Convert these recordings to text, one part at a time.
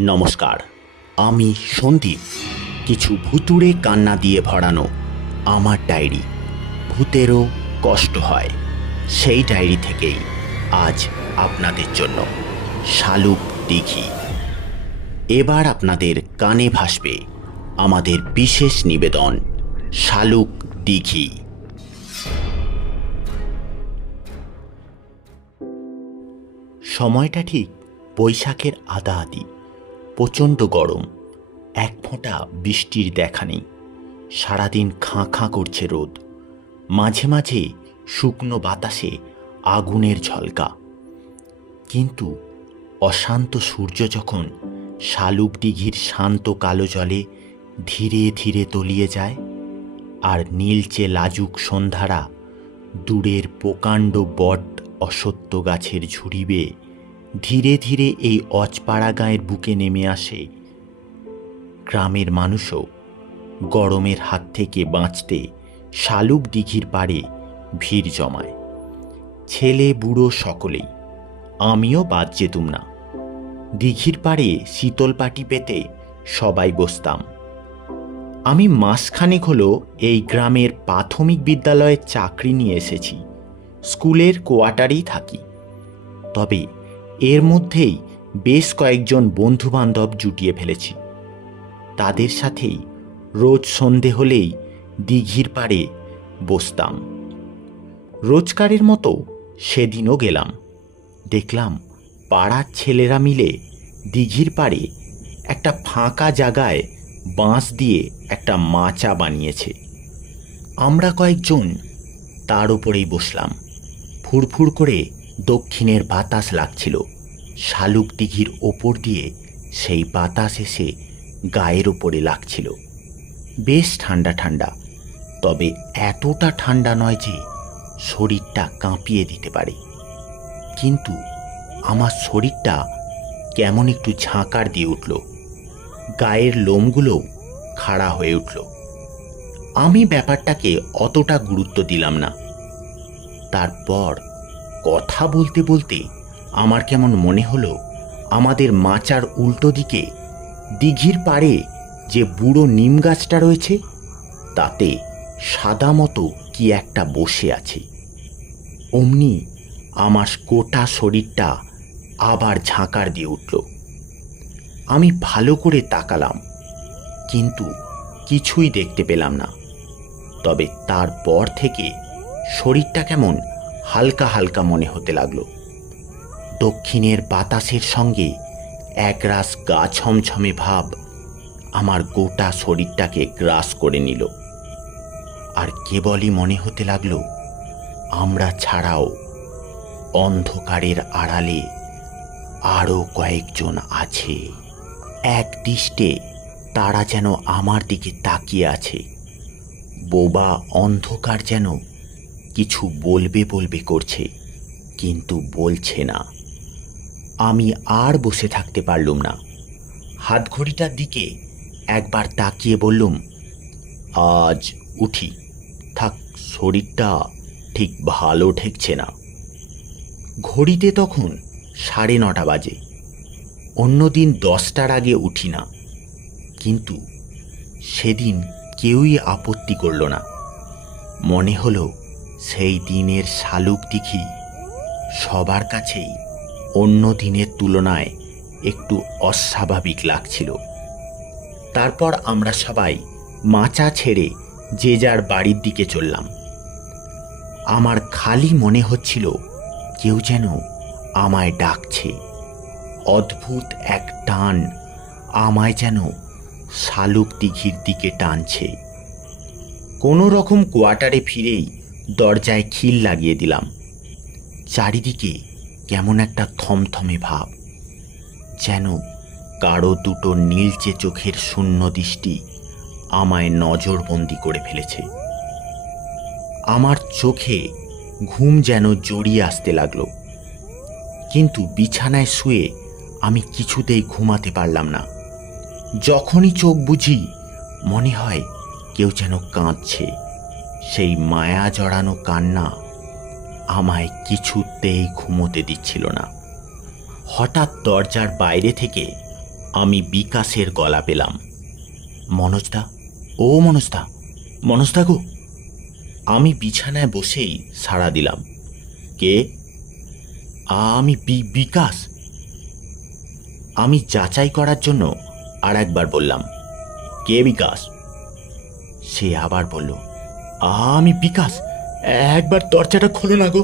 নমস্কার, আমি সন্দীপ। কিছু ভুতুড়ে কান্না দিয়ে ভরানো আমার ডায়েরি, ভূতেরও কষ্ট হয়, সেই ডায়েরি থেকেই আজ আপনাদের জন্য শালুক দিঘি। এবার আপনাদের কানে ভাসবে আমাদের বিশেষ নিবেদন, শালুক দিঘি। সময়টা ঠিক বৈশাখের আধা-আধি। প্রচণ্ড গরম, এক ফোঁটা বৃষ্টির দেখা নেই। সারাদিন খাঁ খাঁ করছে রোদ, মাঝে মাঝে শুকনো বাতাসে আগুনের ঝলকা। কিন্তু অশান্ত সূর্য যখন শালুক দিঘির শান্ত কালো জলে ধীরে ধীরে তলিয়ে যায়, আর নীলচে লাজুক সন্ধ্যারা দূরের প্রকাণ্ড বট অশ্বত্থ গাছের ঝুড়ি বেয়ে ধীরে ধীরে এই অজপাড়া গাঁয়ের বুকে নেমে আসে, গ্রামের মানুষও গরমের হাত থেকে বাঁচতে শালুক দিঘির পাড়ে ভিড় জমায়। ছেলে বুড়ো সকলেই, আমিও বাদ যেতুম না। দিঘির পাড়ে শীতল পাটি পেতে সবাই বসতাম। আমি মাসখানেক হলো এই গ্রামের প্রাথমিক বিদ্যালয়ে চাকরি নিয়ে এসেছি। স্কুলের কোয়ার্টারেই থাকি। তবে এর মধ্যেই বেশ কয়েকজন বন্ধুবান্ধব জুটিয়ে ফেলেছি। তাদের সাথেই রোজ সন্ধে হলেই দিঘির পাড়ে বসতাম। রোজকারের মতো সেদিনও গেলাম। দেখলাম পাড়ার ছেলেরা মিলে দিঘির পাড়ে একটা ফাঁকা জায়গায় বাঁশ দিয়ে একটা মাচা বানিয়েছে। আমরা কয়েকজন তার উপরেই বসলাম। ফুরফুর করে দক্ষিণের বাতাস লাগছিল। শালুক দিঘির ওপর দিয়ে সেই বাতাস এসে গায়ের ওপরে লাগছিল। বেশ ঠান্ডা ঠান্ডা, তবে এতটা ঠান্ডা নয় যে শরীরটা কাঁপিয়ে দিতে পারে। কিন্তু আমার শরীরটা কেমন একটু ঝাঁকার দিয়ে উঠল, গায়ের লোমগুলোও খাড়া হয়ে উঠল। আমি ব্যাপারটাকে অতটা গুরুত্ব দিলাম না। তারপর কথা বলতে বলতে আমার কেমন মনে হলো, আমাদের মাচার উল্টো দিকে দিঘির পাড়ে যে বুড়ো নিম গাছটা রয়েছে, তাতে সাদা মতো কি একটা বসে আছে। অমনি আমার গোটা শরীরটা আবার ঝাঁকার দিয়ে উঠল। আমি ভালো করে তাকালাম, কিন্তু কিছুই দেখতে পেলাম না। তবে তারপর থেকে শরীরটা কেমন হালকা হালকা মনে হতে লাগলো। দক্ষিণের বাতাসের সঙ্গে একরাশ গা ছমছমে ভাব আমার গোটা শরীরটাকে গ্রাস করে নিল। আর কেবলই মনে হতে লাগলো, আমরা ছাড়াও অন্ধকারের আড়ালে আরও কয়েকজন আছে। এক দৃষ্টে তারা যেন আমার দিকে তাকিয়ে আছে। বোবা অন্ধকার যেন কিছু বলবে বলবে করছে, কিন্তু বলছে না। আমি আর বসে থাকতে পারলুম না। হাতঘড়িটার দিকে একবার তাকিয়ে বললুম, আজ উঠি, থাক, শরীরটা ঠিক ভালো ঠেকছে না। ঘড়িতে তখন 9:30 বাজে। অন্যদিন 10টার আগে উঠি না, কিন্তু সেদিন কেউই আপত্তি করল না। মনে হলো সেই দিনের শালুক দিঘি সবার কাছেই অন্য দিনের তুলনায় একটু অস্বাভাবিক লাগছিল। তারপর আমরা সবাই মাচা ছেড়ে যে যার বাড়ির দিকে চললাম। আমার খালি মনে হচ্ছিল কেউ যেন আমায় ডাকছে। অদ্ভুত এক টান আমায় যেন শালুক দিঘির দিকে টানছে। কোনো রকম কোয়ার্টারে ফিরেই দরজায় খিল লাগিয়ে দিলাম। চারিদিকে কেমন একটা থমথমে ভাব, যেন কারো দুটো নীলচে চোখের শূন্য দৃষ্টি আমায় নজরবন্দি করে ফেলেছে। আমার চোখে ঘুম যেন জড়িয়ে আসতে লাগলো, কিন্তু বিছানায় শুয়ে আমি কিছুতেই ঘুমাতে পারলাম না। যখনই চোখ বুঝি মনে হয় কেউ যেন কাঁদছে। সেই মায়া জড়ানো কান্না আমায় কিছুতেই ঘুমোতে দিচ্ছিল না। হঠাৎ দরজার বাইরে থেকে আমি বিকাশের গলা পেলাম। মনোজদা, ও মনোজদা, মনোজদা গো। আমি বিছানায় বসেই সাড়া দিলাম। কে? আমি বিকাশ। আমি যাচাই করার জন্য আর একবার বললাম, কে বিকাশ? সে আবার বলল, আমি বিকাশ, একবার দরজাটা খোলো না গো।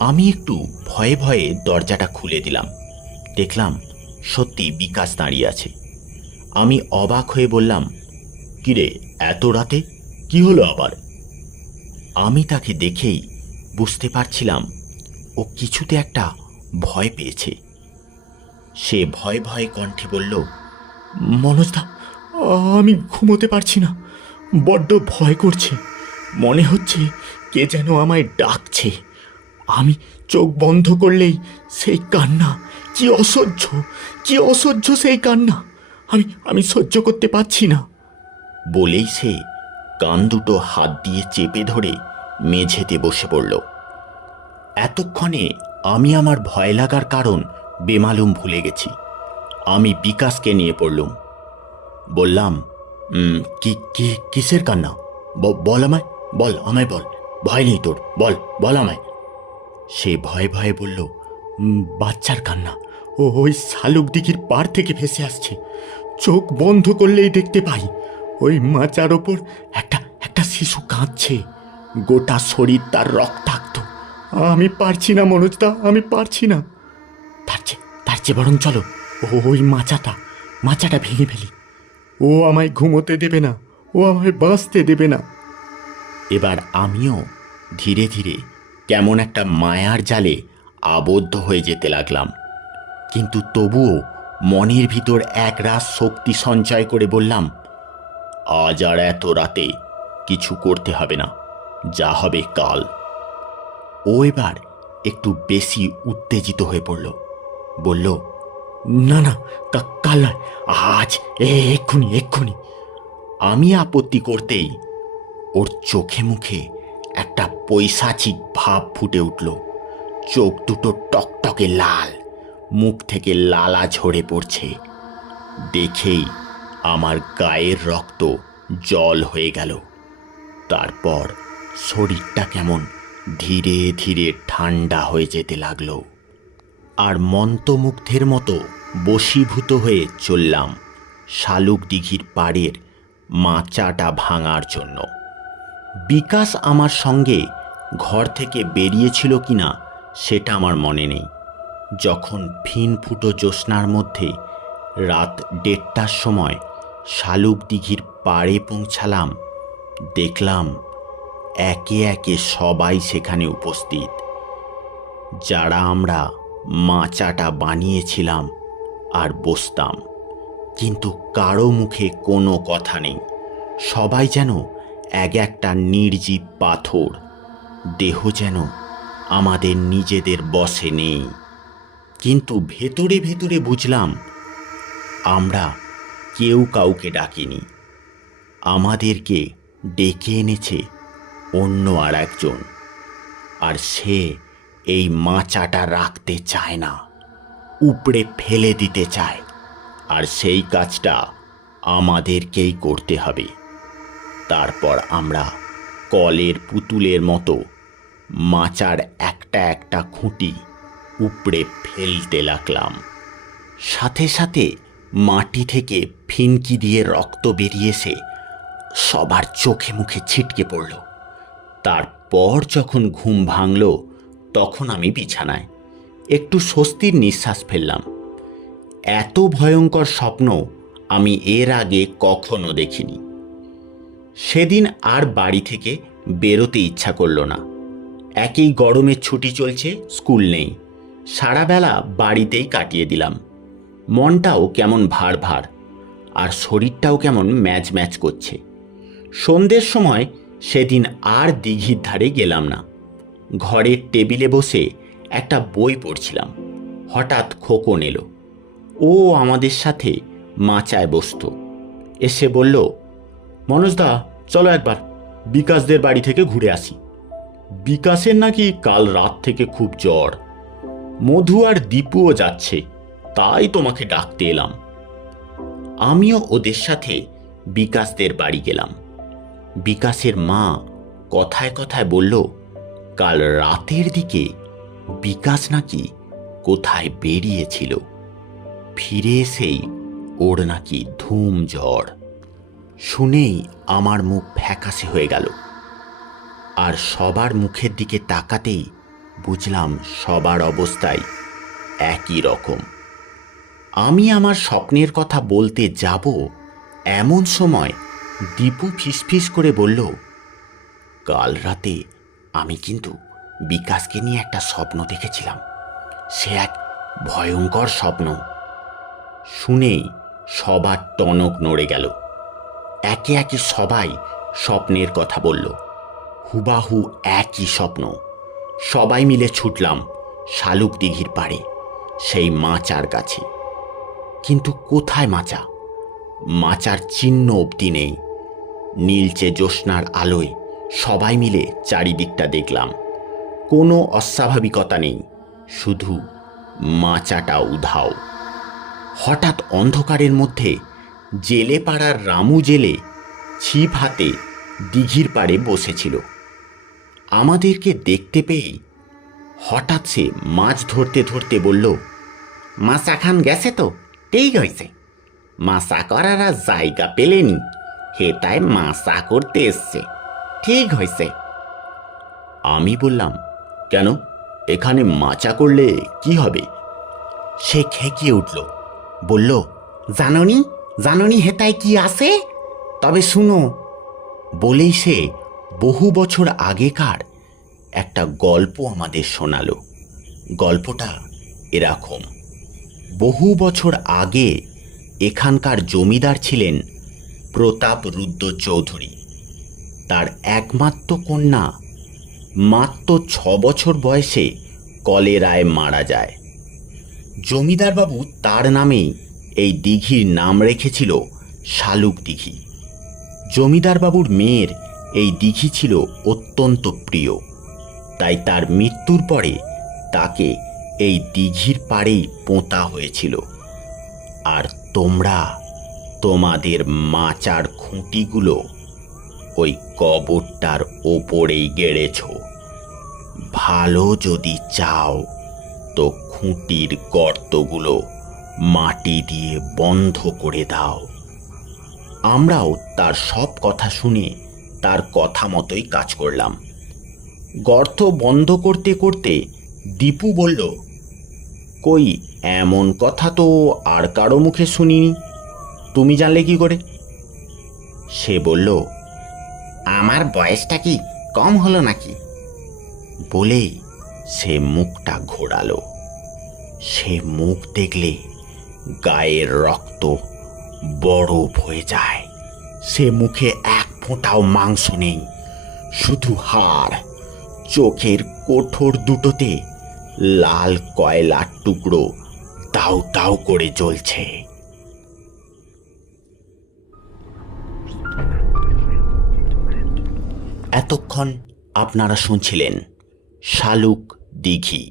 আমি একটু ভয়ে ভয়ে দরজাটা খুলে দিলাম। দেখলাম সত্যি বিকাশ দাঁড়িয়ে আছে। আমি অবাক হয়ে বললাম, কিরে, এত রাতে কি হলো আবার? আমি তাকে দেখেই বুঝতে পারছিলাম ও কিছুতে একটা ভয় পেয়েছে। সে ভয় ভয়ে কণ্ঠে বলল, মনোজদা, আমি ঘুমোতে পারছি না, বড্ড ভয় করছে, মনে হচ্ছে কে যেন আমায় ডাকছে। আমি চোখ বন্ধ করলেই সেই কান্না, কি অসহ্য, কি অসহ্য সেই কান্না, আমি আমি সহ্য করতে পারছি না। বলেই সে কান দুটো হাত দিয়ে চেপে ধরে মেঝেতে বসে পড়ল। এতক্ষণে আমি আমার ভয় লাগার কারণ বেমালুম ভুলে গেছি। আমি বিকাশকে নিয়ে পড়লুম। বললাম, কিসের কান্না? বল আমায়, বল আমায়, বল, ভয় নেই তোর, বল বল আমায়। সে ভয়ে ভয়ে বলল, বাচ্চার কান্না, ওই শালুক দিঘির পাড় থেকে ভেসে আসছে, চোখ বন্ধ করলেই দেখতে পাই ওই মাচার ওপর একটা একটা শিশু কাঁদছে, গোটা শরীর তার রক্তাক্ত। আমি পারছি না মনোজদা, আমি পারছি না। তার চেয়ে বরং চলো ওই মাচাটা ভেঙে ফেলি। ও আমায় ঘুমোতে দেবে না, ও আমায় বাঁচতে দেবে না। এবার আমিও ধীরে ধীরে কেমন একটা মায়ার জালে আবদ্ধ হয়ে যেতে লাগলাম। কিন্তু তবুও মনের ভিতর একরাশ শক্তি সঞ্চয় করে বললাম, আজ আর এত রাতে কিছু করতে হবে না, যা হবে কাল। ও এবার একটু বেশি উত্তেজিত হয়ে পড়ল। বলল, না না, কাল নয়, আজ, এক্ষুনি। আমি আপত্তি করতেই ওর চোখে মুখে একটা পৈশাচিক ভাব ফুটে উঠল। চোখ দুটো টকটকে লাল, মুখ থেকে লালা ঝরে পড়ছে। দেখেই আমার গায়ের রক্ত জল হয়ে গেল। তারপর শরীরটা কেমন ধীরে ধীরে ঠান্ডা হয়ে যেতে লাগলো। আর মন্ত্রমুগ্ধের মতো বশীভূত হয়ে চললাম শালুক দিঘির পাড়ের মাচাটা ভাঙার জন্য। বিকাশ আমার সঙ্গে ঘর থেকে বেরিয়েছিল কিনা সেটা আমার মনে নেই। যখন ফিন ফুটো জ্যোৎস্নার মধ্যে রাত 1:30টার সময় শালুক দিঘির পাড়ে পৌঁছালাম, দেখলাম একে একে সবাই সেখানে উপস্থিত, যারা আমরা মাচাটা বানিয়েছিলাম আর বসতাম। কিন্তু কারো মুখে কোনো কথা নেই। সবাই যেন এক একটা নির্জীব পাথর, দেহ যেন আমাদের নিজেদের বশে নেই। কিন্তু ভেতরে ভেতরে বুঝলাম আমরা কেউ কাউকে ডাকিনি, আমাদেরকে ডেকে এনেছে অন্য আর একজন। আর সে এই মাচাটা রাখতে চায় না, উপড়ে ফেলে দিতে চায়। আর সেই কাজটা আমাদেরকেই করতে হবে। তারপর আমরা কলের পুতুলের মতো মাচার একটা একটা খুঁটি উপড়ে ফেলতে লাগলাম। সাথে সাথে মাটি থেকে ফিনকি দিয়ে রক্ত বেরিয়ে এসে সবার চোখে মুখে ছিটকে পড়ল। তারপর যখন ঘুম ভাঙল, তখন আমি বিছানায় একটু স্বস্তির নিঃশ্বাস ফেললাম। এত ভয়ঙ্কর স্বপ্ন আমি এর আগে কখনো দেখিনি। সেদিন আর বাড়ি থেকে বেরোতে ইচ্ছা করল না। একই গরমের ছুটি চলছে, স্কুল নেই, সারা বেলা বাড়িতেই কাটিয়ে দিলাম। মনটাও কেমন ভার ভার, আর শরীরটাও কেমন ম্যাচ ম্যাচ করছে। সন্ধ্যের সময় সেদিন আর দিঘির ধারে গেলাম না। ঘরের টেবিলে বসে একটা বই পড়ছিলাম। হঠাৎ খোকন এলো। ও আমাদের সাথে মাচায় বসত। এসে বলল, মনোজদা, চলো একবার বিকাশদের বাড়ি থেকে ঘুরে আসি। বিকাশের নাকি কাল রাত থেকে খুব জ্বর। মধু আর দীপুও যাচ্ছে, তাই তোমাকে ডাকতে এলাম। আমিও ওদের সাথে বিকাশদের বাড়ি গেলাম। বিকাশের মা কথায় কথায় বলল, কাল রাতের দিকে বিকাশ নাকি কোথায় বেরিয়েছিল, ফিরে এসেই ওর নাকি ধুম জ্বর। শুনেই আমার মুখ ফ্যাকাশে হয়ে গেল, আর সবার মুখের দিকে তাকাতেই বুঝলাম সবার অবস্থাই একই রকম। আমি আমার স্বপ্নের কথা বলতে যাব, এমন সময় দীপু ফিসফিস করে বলল, কাল রাতে আমি কিন্তু বিকাশকে নিয়ে একটা স্বপ্ন দেখেছিলাম। সে এক ভয়ঙ্কর স্বপ্ন। শুনেই সবার টনক নড়ে গেল। একে একে সবাই স্বপ্নের কথা বলল। হুবাহু একই স্বপ্ন। সবাই মিলে ছুটলাম শালুক দিঘির পাড়ে, সেই মাচার কাছে। কিন্তু কোথায় মাচা? মাচার চিহ্ন অবধি নেই। নীলচে জ্যোৎস্নার আলোয় সবাই মিলে চারিদিকটা দেখলাম। কোনো অস্বাভাবিকতা নেই, শুধু মাচাটা উধাও। হঠাৎ অন্ধকারের মধ্যে জেলে পাড়ার রামু জেলে ছিপ হাতে দিঘির পাড়ে বসেছিল। আমাদেরকে দেখতে পেয়ে হঠাৎ সে মাছ ধরতে ধরতে বলল, মাছা খান গেছে তো, ঠিক হয়েছে। মাছা করার আর জায়গা পেলেনি, হেতায় মাছা করতে এসছে, ঠিক হয়েছে। আমি বললাম, কেন, এখানে মাচা করলে কি হবে? সে খেকিয়ে উঠল, বলল, জাননি জাননি হেতায় কি আছে, তবে শুনো। বলেই সে বহু বছর আগেকার একটা গল্প আমাদের শোনালো। গল্পটা এরকম: বহু বছর আগে এখানকার জমিদার ছিলেন প্রতাপ রুদ্র চৌধুরী। তার একমাত্র কন্যা মাত্র 6 বছর বয়সে কলেরায় মারা যায়। জমিদারবাবু তার নামেই এই দিঘির নাম রেখেছিল শালুক দিঘি। জমিদারবাবুর মেয়ের এই দিঘি ছিল অত্যন্ত প্রিয়, তাই তার মৃত্যুর পরে তাকে এই দিঘির পাড়েই পোঁতা হয়েছিল। আর তোমরা তোমাদের মাচার খুঁটিগুলো ওই কবরটার ওপরেই গেড়েছ। ভালো যদি চাও তো খুঁটির গর্তগুলো মাটি দিয়ে বন্ধ করে দাও। আমরাও তার সব কথা শুনে তার কথা মতোই কাজ করলাম। গর্ত বন্ধ করতে করতে দীপু বলল, কই, এমন কথা তো আর কারো মুখে শুনিনি, তুমি জানলে কি করে? সে বলল, আমার বয়সটা কি কম হলো নাকি? বলেই সে মুখটা ঘোরালো। সে মুখ দেখলে গায়ের রক্ত বরফ হয়ে যায়। সে মুখে এক ফোঁটাও মাংস নেই, শুধু হাড়। চোখের কোঠর দুটোতে লাল কয়লার টুকরো দাউ দাউ করে জ্বলছে। এতক্ষণ আপনারা শুনছিলেন শালুক দিঘি।